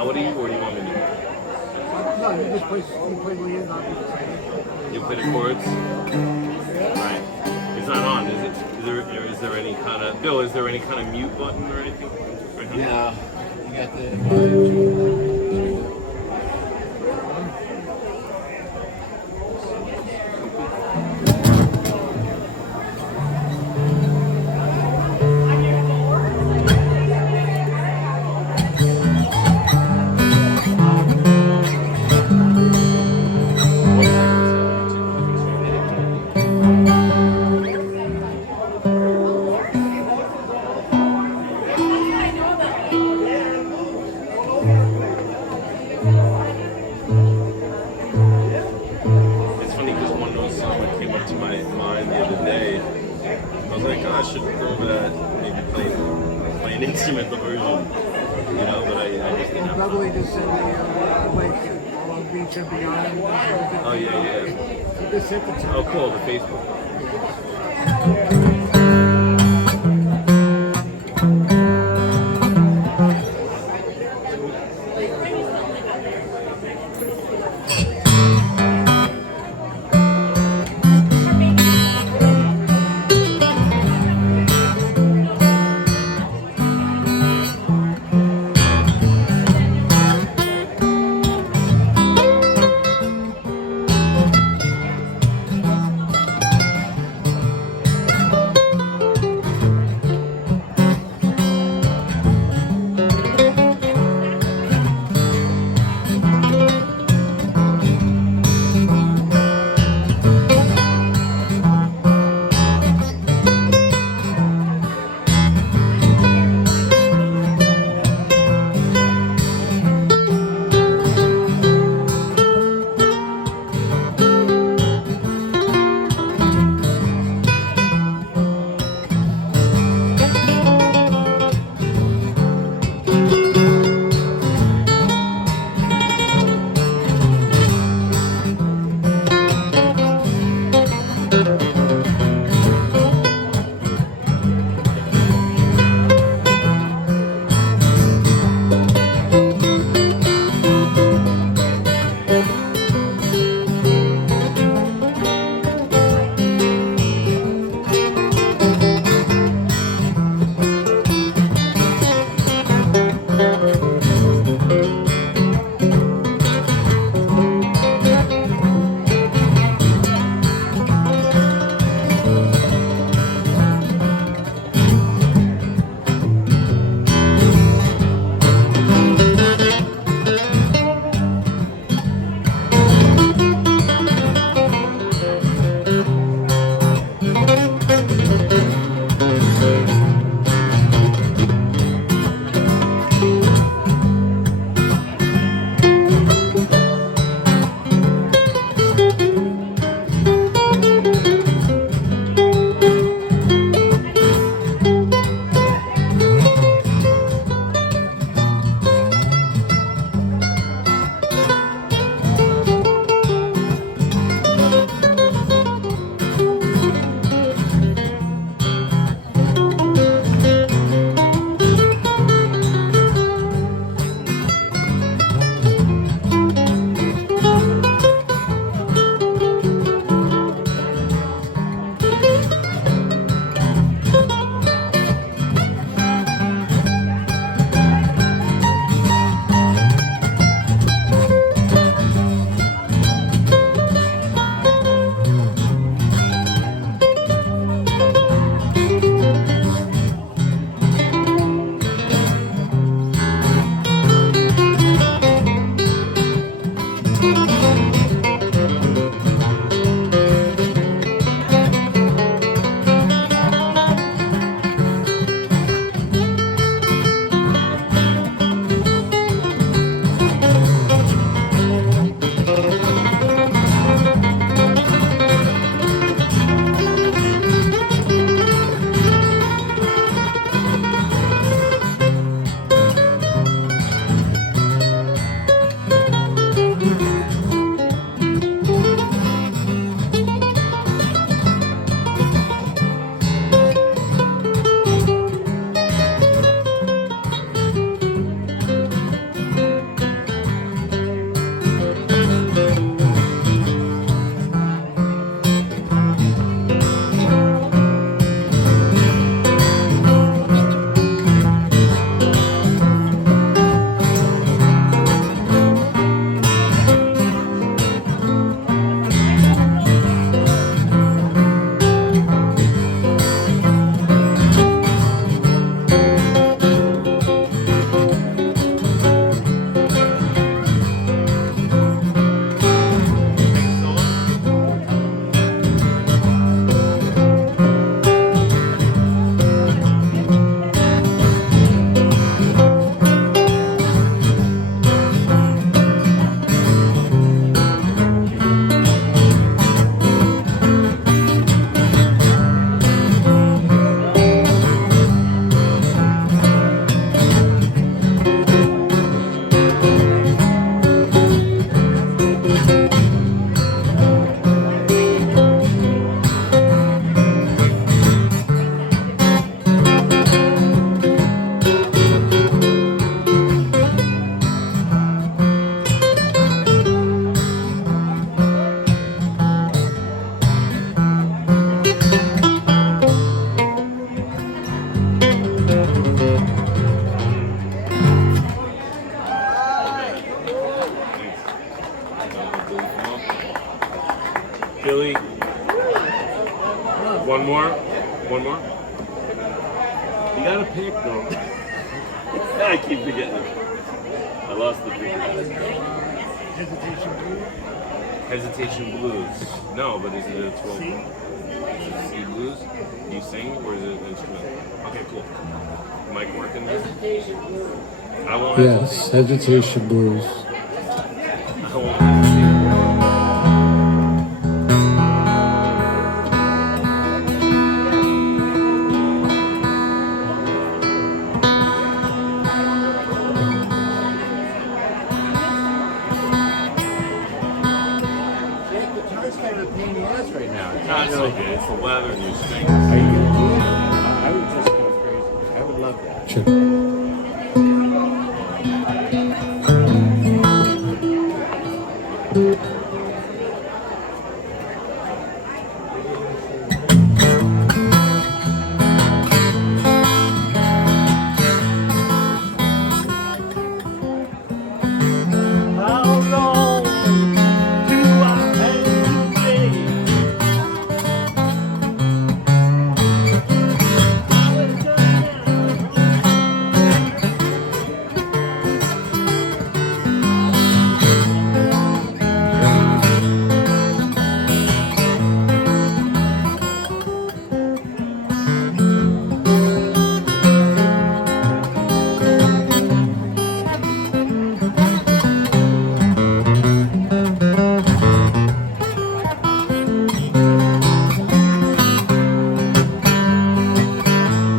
melody, or do you want me to? No, you just play the lead, not the You play the chords. Right. It's not on, is it? Is there any kind of Bill? Is there any kind of mute button or anything? Yeah, you got the. It's funny because one of those songs that came up to my mind the other day. I was like, oh, I should go over that, maybe play an instrumental version, you know. But I just didn't have Probably time. just send me like Long Beach and beyond. Oh yeah. So just hit the Oh cool, the Facebook. Really? One more? One more? You gotta pick though. I keep forgetting it. I lost the pick. Hesitation Blue. Hesitation Blues. No, but is it a 12? See? Is it C Blues? Do you sing or is it an instrument? Okay, cool. Mic working there? I won't Yes, Hesitation Blues. I won't hesitate. That guitar's kind of a pain in the ass right now. That's okay. It's the leather and your strings. Are you gonna do it? I would just go crazy. I would love that. Sure. How long do I have to wait?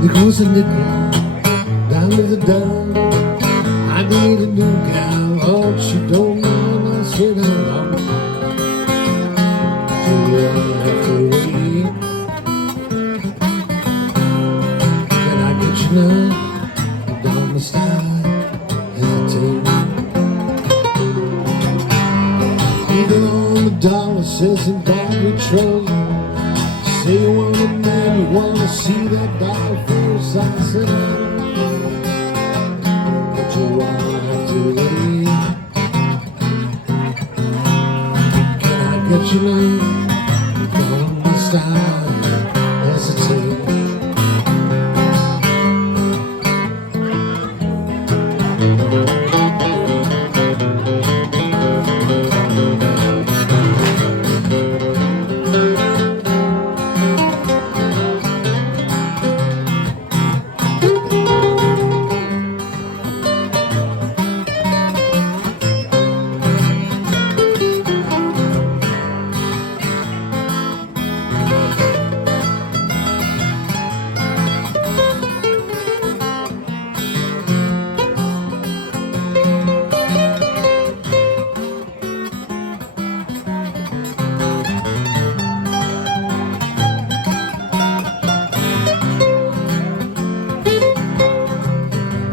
There goes a nickel down to the dump. I need a new gal. Oh, she don't mind. I said how long do I have to wait? Can I get you now? Down the style, hesitate. Even on the dollar says in Bobby Trust. Say you want a man, you wanna see that dollar first. I said, but you wanna have to wait. Can I get you now? Down the style, hesitate.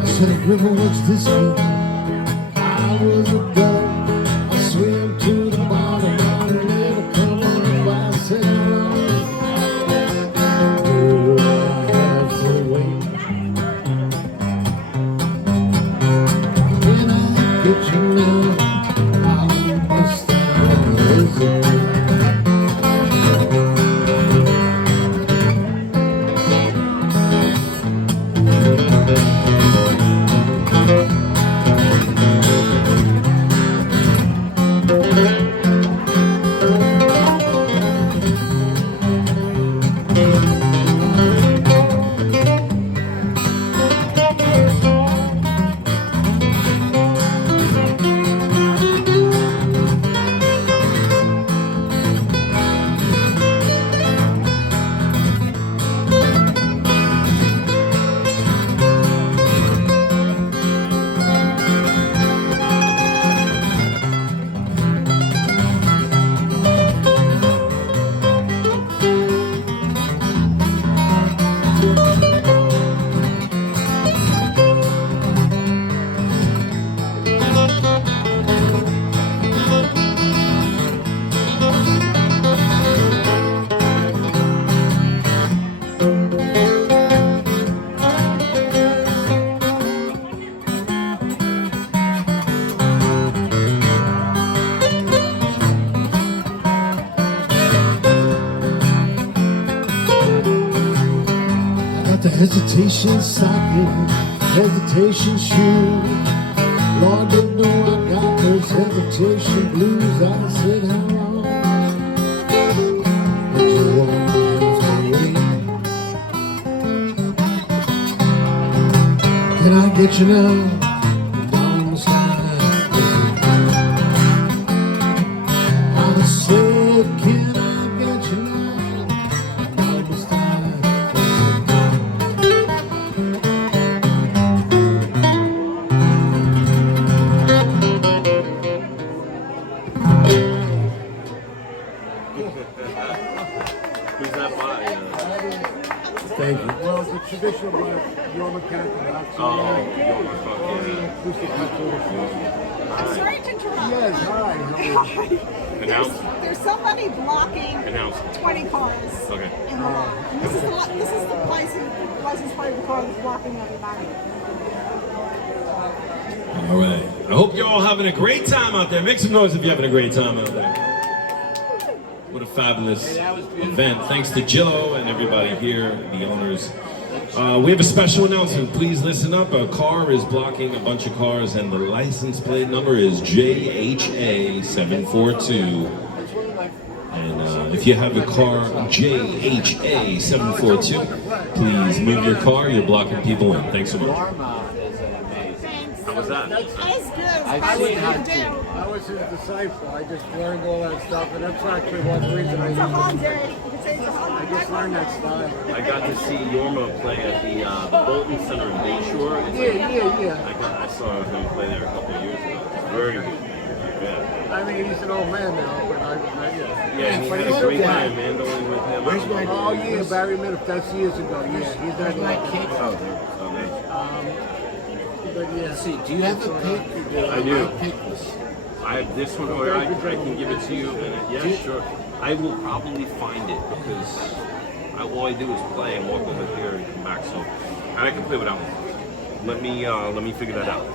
I said, river, what's this mean? I was a dog. I swam to the bottom. I never come up. I said, do I have to wait? Can I get you now? I must hesitate. got the hesitation socket, hesitation shoe. Lord, you know I got those hesitation blues. I said, how long would you want me to wait? Can I get you now? Down the side. I said, can I get you now? Down the side. Who's that by? Thank you. Well, it's a traditional Roman Catholic box. Oh, fuck yeah. Acoustic guitar. I'm sorry to interrupt. Yes, hi. How are you? Announce. There's somebody blocking Announce. 20 cars. Okay. In the lot. And this is the license plate of the car that's blocking everybody. All right. I hope you're all having a great time out there. Make some noise if you're having a great time out there. What a fabulous event. Thanks to Joe and everybody here, the owners. We have a special announcement. Please listen up. A car is blocking a bunch of cars, and the license plate number is JHA742. And if you have a car JHA742, please move your car. You're blocking people in. Thanks so much. How was that? As good as I best was, you can do. I was his disciple. I just learned all that stuff, and that's actually one reason I It's a used hard it. day. You can say it's a hard I day. just learned that style. I got to see Yorma play at the Bolton Center in Bayshore. It's Yeah. I saw him play there a couple of years ago. Very good. Yeah. I mean, he's an old man now, but I was not yet. Yeah, and he had a great time mandolin with him. Oh yeah, Barry Minniff. That's years ago. Yeah, he's that My cake holder. But yeah. Let's see, do you have a pick? I do. My pick was. I have this one, or I can give it to you. And yeah, sure. I will probably find it because all I do is play and walk over here and come back. So, and I can play without one. Let me figure that out.